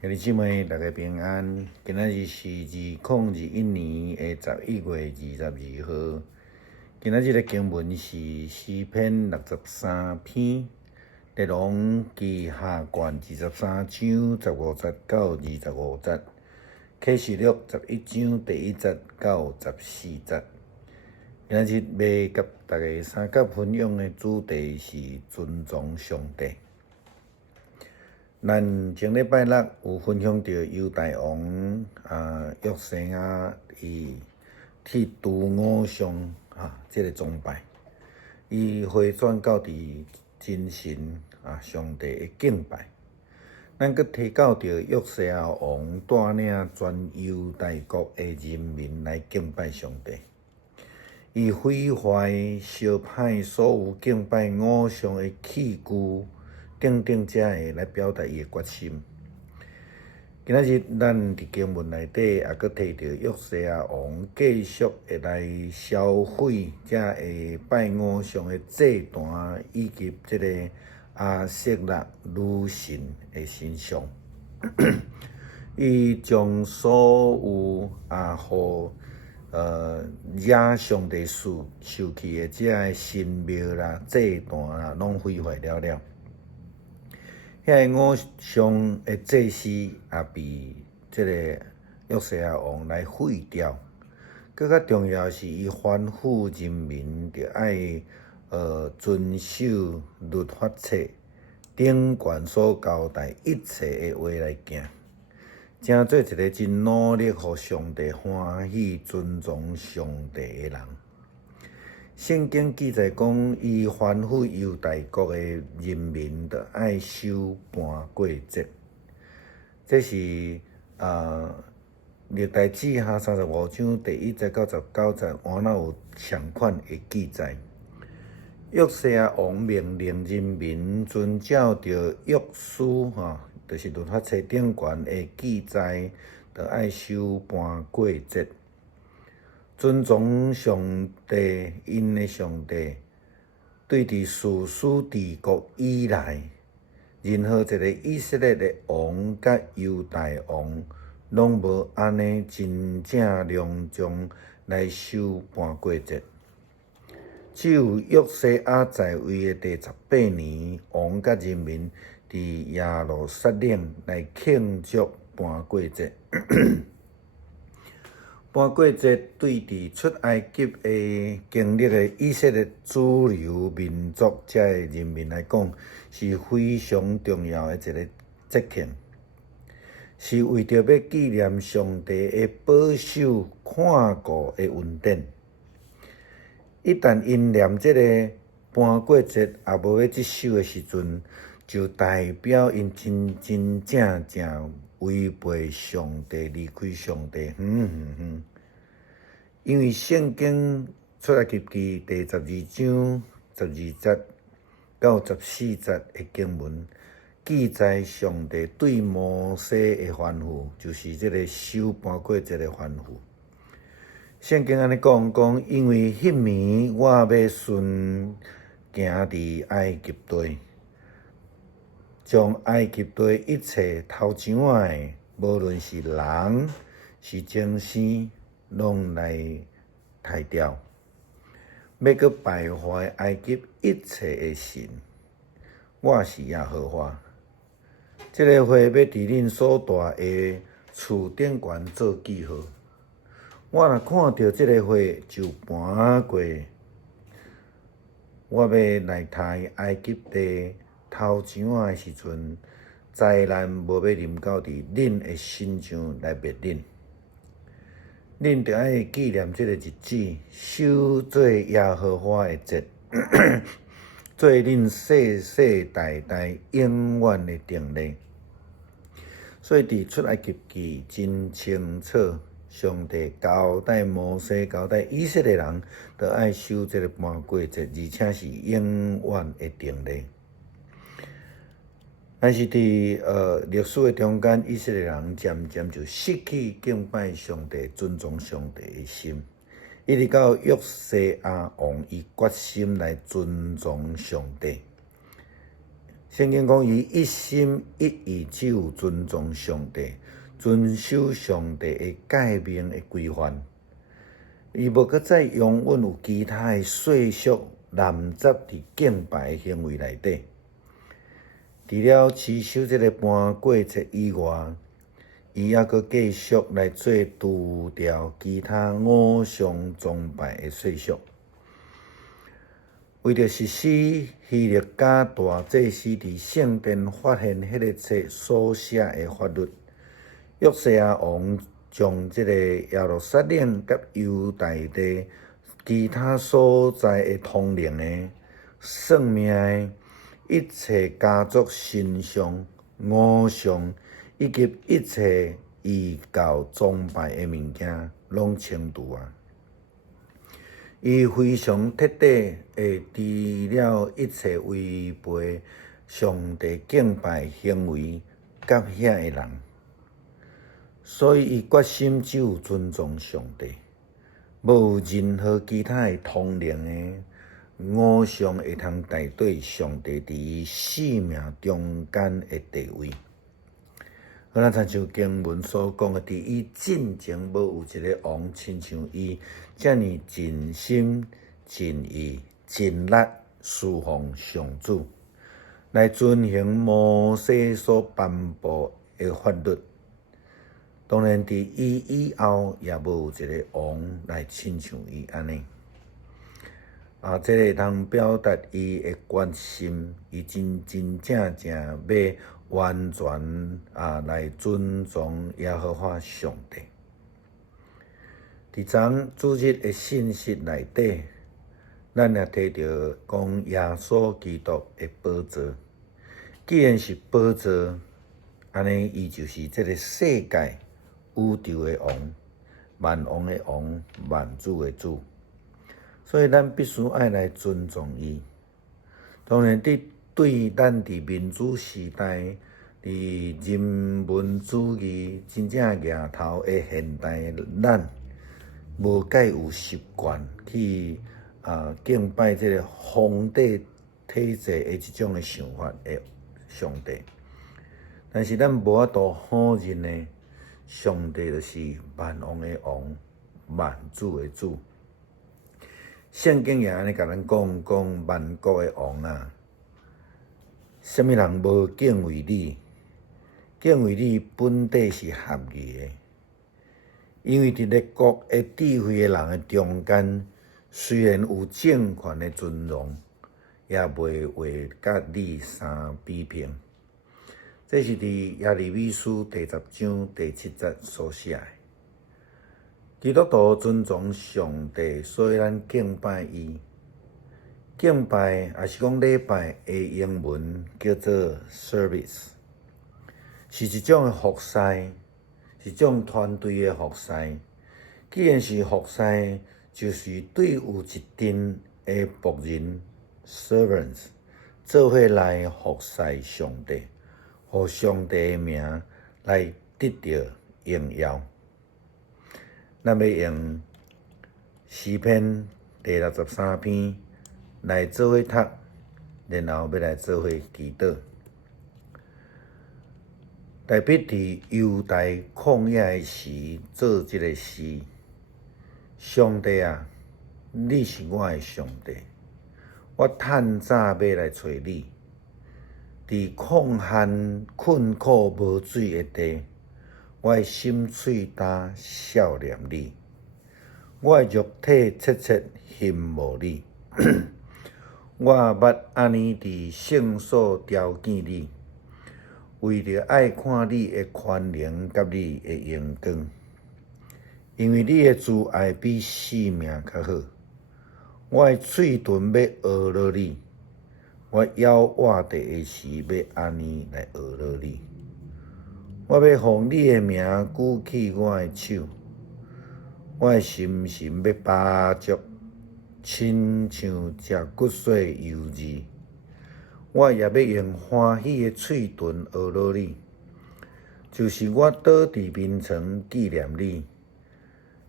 兄弟姊妹，大家平安。今仔日是2021年的11月22号。今仔日的经文是诗篇63篇，内容记下卷23章15节到25节，启示录11章第1节到14节。今仔日要甲大家三角分享的主题是尊重上帝。咱前礼拜六有分享到犹大王约瑟亚伊去拄偶像这个崇拜，伊回转到伫真神上帝的敬拜。咱阁提到着约瑟亚王带领全犹大国的人民来敬拜上帝，伊毁坏烧歹所有敬拜偶像的器具。等这个来表达伊的决心。今仔日咱伫经文内底也阁提到约瑟亚王继续会来销毁这个拜偶像的祭坛，以及这个阿瑟拉女神的神像。伊将所有互惹上帝受气的这个神庙啦、祭坛啦，拢毁坏了。遐个偶像的祭司也被这个约瑟亚王来废掉。更较重要是，伊吩咐人民着爱遵守律法册顶悬所交代一切的话来行，正做一个真努力，互上帝欢喜、尊重上帝的人。圣经记载讲，伊吩咐犹大国的人民着爱守盘过节，这是历代志下35章第1节到19节，我那有相款的记载。约瑟亚王命令人民遵照着约书就是律法册顶悬的记载，着爱守盘过节。尊重上帝，因的上帝对伫士师治国以来，任何一个以色列的王甲犹大王，拢无安尼真正隆重来守盘过节。只有约瑟亚在位的第18年，王甲人民伫耶路撒冷来庆祝盘过节。盘过节对伫出埃及的经历的以色列主流民族遮的人民来讲，是非常重要的一个节庆，是为着要纪念上帝的保守看顾的恩典。一旦因念这个盘过节也无要接守的时阵，就代表因真正违背上帝，离开上帝。因为圣经出埃及记第12章12节到14节的经文，记载上帝对摩西的吩咐，就是这个守盘过节的吩咐。圣经安尼讲，因为迄暝我要顺行伫埃及地，将埃及地一切头前的，无论是人是精生，拢来杀掉，要搁败坏埃及一切的神。我是耶和华。这个话要伫恁所住的厝顶悬做记号。我若看到这个话，就盘过。我要来杀埃及地头前的时阵，灾难无要临到伫恁的身上来灭恁。恁着爱纪念这个日子，守做耶和华的节，做恁世世代代永远的定例。所以伫出埃及记真清楚，上帝交代摩西，交代以色列人，着爱守这个盘过节，而且是永远的定例。但是伫历史的中间，以色列人渐渐就失去敬拜上帝、尊重上帝的心，一直到约瑟亚王伊决心来尊重上帝。圣经讲，伊一心一意只有尊重上帝，遵守上帝的诫命的规范。伊无搁再拥有其他的世俗染杂伫敬拜的行为内底。除了持守这个盘过节以外，伊还搁继续来做除掉其他偶像崇拜的世俗。为着实施希律家大祭司伫圣殿发现迄个册所写的法律，约西亚王将这个耶路撒冷甲犹大地其他所在的通灵的、算命的、一切家族神像、偶像以及一切异教崇拜的物件，拢清除啊！伊非常彻底地除了一切违背上帝敬拜行为甲遐个人，所以伊决心只有尊重上帝，无有任何其他的通灵的偶像会通代替上帝伫伊生命中间的地位。好，咱亲像经文所讲的，伫伊进前无有一个王亲像伊遮尔尽心尽意尽力侍奉上主，来遵行摩西所颁布的法律。当然，伫伊以后也无有一个王来亲像伊安尼。这个通表达伊的决心，伊真正要完全来尊重耶和华上帝。伫昨主日的信息内底，咱也提到讲耶稣基督的宝座。既然是宝座，安尼伊就是这个世界宇宙的王，万王的王，万主的主。所以咱必须爱来尊重伊。当然，对咱伫民主时代、伫人文主义真正额头的现代咱，无介有习惯去敬拜这个皇帝体制的这种的想法的上帝。但是咱无法度否认呢，上帝就是万王的王，万主的主。圣经也安尼甲咱讲万国的王啊，什么人无敬畏你？敬畏你本底是合意的，因为伫列国的智慧的人的中间，虽然有政权的尊荣，也袂为甲你相比拼。这是伫耶利米书第10章第7节所写的。基督徒尊重上帝，所以咱敬拜伊。敬拜也是讲礼拜的英文叫做 service， 是一种的服侍，是一种团队的服侍。既然是服侍，就是对有一群的仆人 servants 做伙来服侍上帝，互上帝的名来得到荣耀。咱要用诗篇第63篇来做伙读，然后要来做伙祈祷。大笔伫犹大旷野的时做这个诗：上帝啊，你是我的上帝，我趁早要来找你。伫旷旱困苦无水的地，我的心喙焦少念你，我的肉体切切羡慕你。我捌安尼伫圣所朝见你，为着爱看你的宽容甲你的荣光，因为你的慈爱比性命较好。我的嘴唇要学了你，我咬活地的时要安尼来学了你。我要奉你的名举起我的手，我的心神要巴足，亲像食骨髓油脂。我也要用欢喜的嘴唇学了你，就是我倒伫眠床纪念你，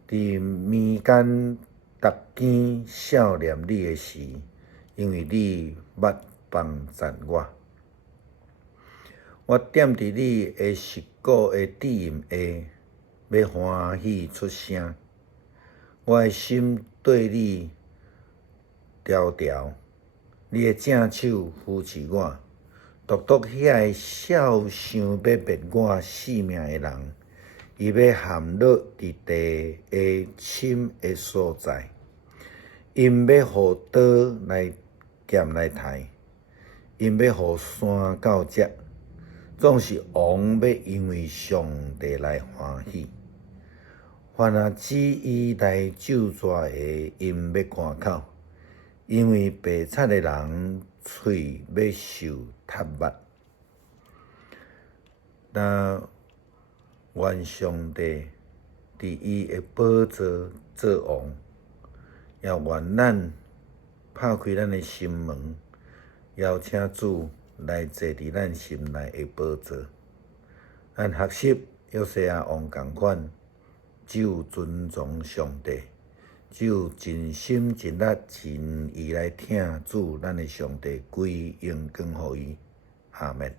伫暝间逐更少念你的时，因为你捌帮赞我。我踮伫你的膝骨的底荫下，要欢喜出声。我的心对你条条，你的正手扶持我。独独遐个少想要灭我性命的人，伊要陷落伫地的深的所在，因要互刀来剑来刣，因要互山到遮，总是王要因为上帝来欢喜。凡若指伊来咒詛的，因要关口，因为白贼的人喙要受踢捌。那愿上帝伫伊的宝座做王，也愿咱拍开咱的心门，邀请主来坐伫咱心内的宝座。咱学习约西亚王共款，只有尊重上帝，只有尽心尽力尽意来听主咱的上帝归荣光予伊。阿们。